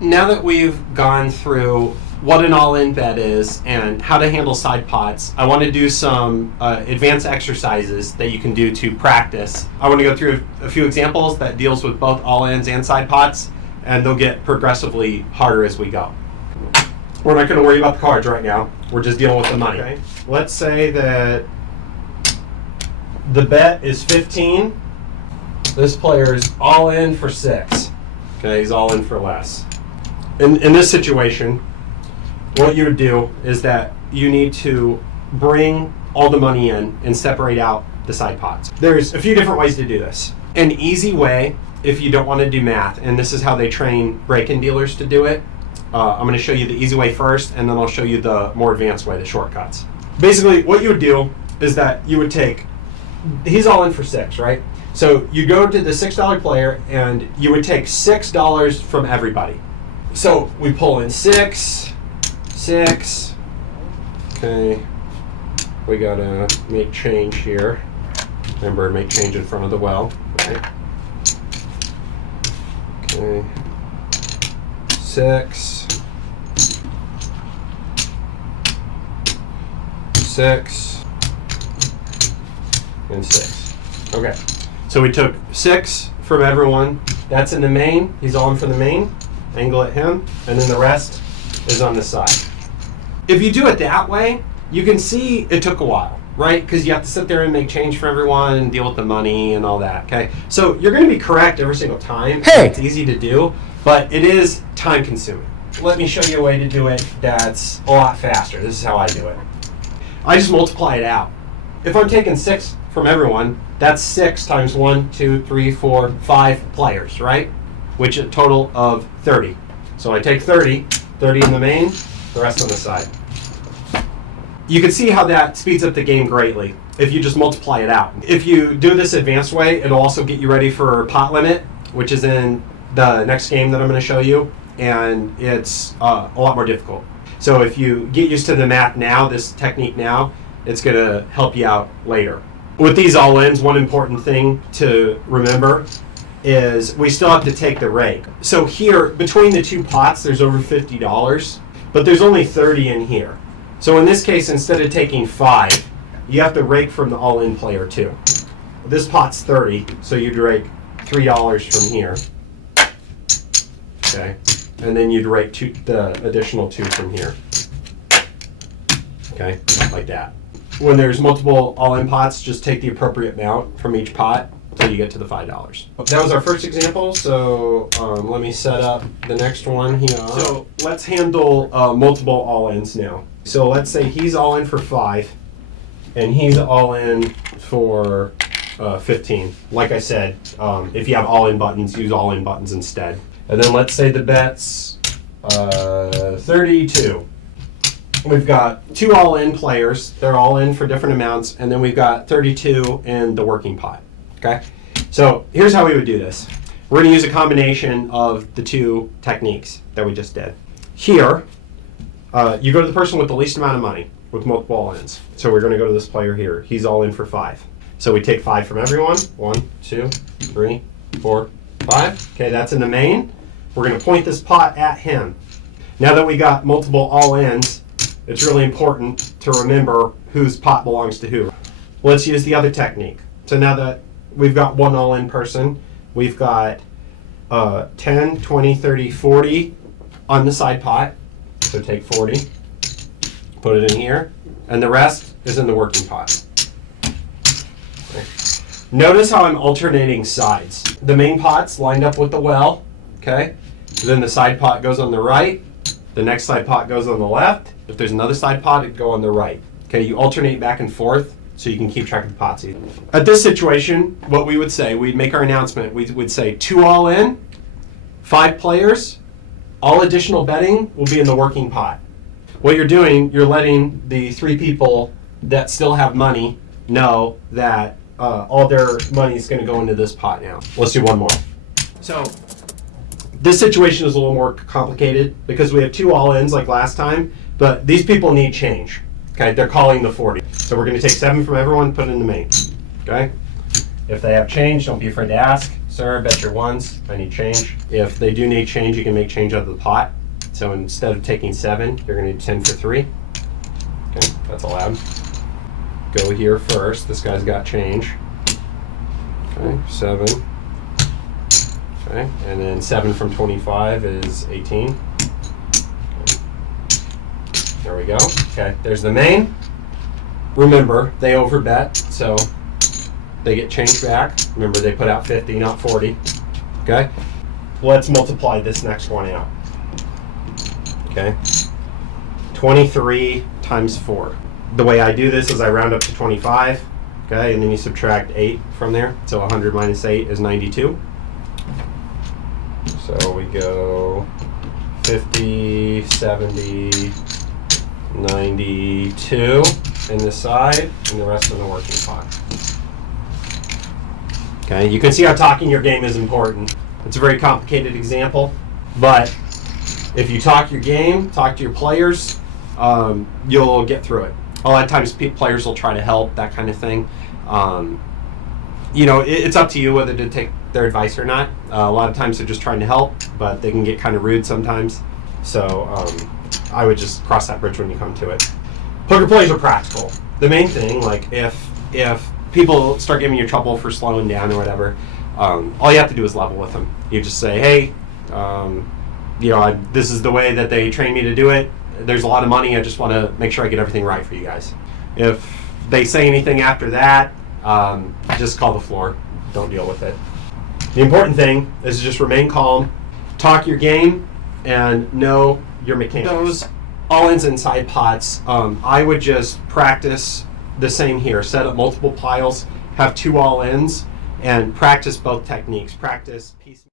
Now that we've gone through what an all-in bet is and how to handle side pots, I want to do some advanced exercises that you can do to practice. I want to go through a few examples that deals with both all-ins and side pots, and they'll get progressively harder as we go. We're not going to worry about the cards right now. We're just dealing with the money. Okay. Let's say that the bet is 15. This player is all in for 6. Okay, he's all in for less. In this situation, what you would do is that you need to bring all the money in and separate out the side pots. There's a few different ways to do this. An easy way, if you don't want to do math, and this is how they train break-in dealers to do it, I'm going to show you the easy way first, and then I'll show you the more advanced way, the shortcuts. Basically, what you would do is that you would take, he's all in for 6, right? So you go to the $6 player, and you would take $6 from everybody. So we pull in 6, 6. Okay, we gotta make change here. Remember, make change in front of the well. Right? Okay, 6, 6, and 6. Okay, so we took 6 from everyone. That's in the main. He's all in for the main. Angle at him, and then the rest is on the side. If you do it that way, you can see it took a while, right? Because you have to sit there and make change for everyone and deal with the money and all that, okay? So you're going to be correct every single time. Hey! It's easy to do, but it is time consuming. Let me show you a way to do it that's a lot faster. This is how I do it. I just multiply it out. If I'm taking 6 from everyone, that's 6 times 1, 2, 3, 4, 5 players, right? Which a total of 30. So I take 30 in the main, the rest on the side. You can see how that speeds up the game greatly if you just multiply it out. If you do this advanced way, it'll also get you ready for pot limit, which is in the next game that I'm going to show you, and it's a lot more difficult. So if you get used to the math now, this technique now, it's going to help you out later. With these all-ins, one important thing to remember is we still have to take the rake. So here, between the two pots, there's over $50, but there's only 30 in here. So in this case, instead of taking 5, you have to rake from the all-in player too. This pot's 30, so you'd rake $3 from here. Okay, and then you'd rake the additional 2 from here. Okay, like that. When there's multiple all-in pots, just take the appropriate amount from each pot until you get to the $5. That was our first example, so let me set up the next one here. So let's handle multiple all-ins now. So let's say he's all in for 5, and he's all in for 15. Like I said, if you have all-in buttons, use all-in buttons instead. And then let's say the bet's 32. We've got 2 all-in players. They're all in for different amounts, and then we've got 32 in the working pot. Okay, so here's how we would do this. We're going to use a combination of the 2 techniques that we just did. Here, you go to the person with the least amount of money with multiple all-ins. So we're going to go to this player here. He's all in for 5. So we take 5 from everyone. 1, 2, 3, 4, 5. Okay, that's in the main. We're going to point this pot at him. Now that we got multiple all-ins, it's really important to remember whose pot belongs to who. Let's use the other technique. So now that we've got one all-in person, we've got 10, 20, 30, 40 on the side pot. So take 40, put it in here, and the rest is in the working pot. Okay. Notice how I'm alternating sides. The main pot's lined up with the well, okay? Then the side pot goes on the right, the next side pot goes on the left. If there's another side pot, it'd go on the right. Okay, you alternate back and forth so you can keep track of the pots. At this situation, what we would say, we'd make our announcement, we would say 2 all in, 5 players, all additional betting will be in the working pot. What you're doing, you're letting the 3 people that still have money know that all their money is going to go into this pot now. Let's do one more. So this situation is a little more complicated because we have 2 all-ins like last time, but these people need change. Okay, they're calling the 40. So we're going to take 7 from everyone, put it in the main. Okay? If they have change, don't be afraid to ask. Sir, bet your ones. I need change. If they do need change, you can make change out of the pot. So instead of taking 7, you're going to need 10 for 3. Okay, that's allowed. Go here first. This guy's got change. Okay, 7. Okay, and then 7 from 25 is 18. Okay. There we go. Okay, there's the main. Remember, they overbet, so they get change back. Remember, they put out 50, not 40. Okay? Let's multiply this next one out. Okay? 23 times 4. The way I do this is I round up to 25. Okay? And then you subtract 8 from there. So 100 minus 8 is 92. So we go 50, 70, 92 in the side, and the rest in the working pot. Okay, you can see how talking your game is important. It's a very complicated example, but if you talk your game, talk to your players, you'll get through it. A lot of times players will try to help, that kind of thing. It's up to you whether to take their advice or not. A lot of times they're just trying to help, but they can get kind of rude sometimes. So I would just cross that bridge when you come to it. Poker plays are practical. The main thing, like if people start giving you trouble for slowing down or whatever, all you have to do is level with them. You just say, hey, this is the way that they train me to do it. There's a lot of money. I just want to make sure I get everything right for you guys. If they say anything after that, just call the floor. Don't deal with it. The important thing is to just remain calm, talk your game, and know your mechanics. Those all-ins and side pots, I would just practice the same here. Set up multiple piles, have 2 all-ins, and practice both techniques. Practice piece.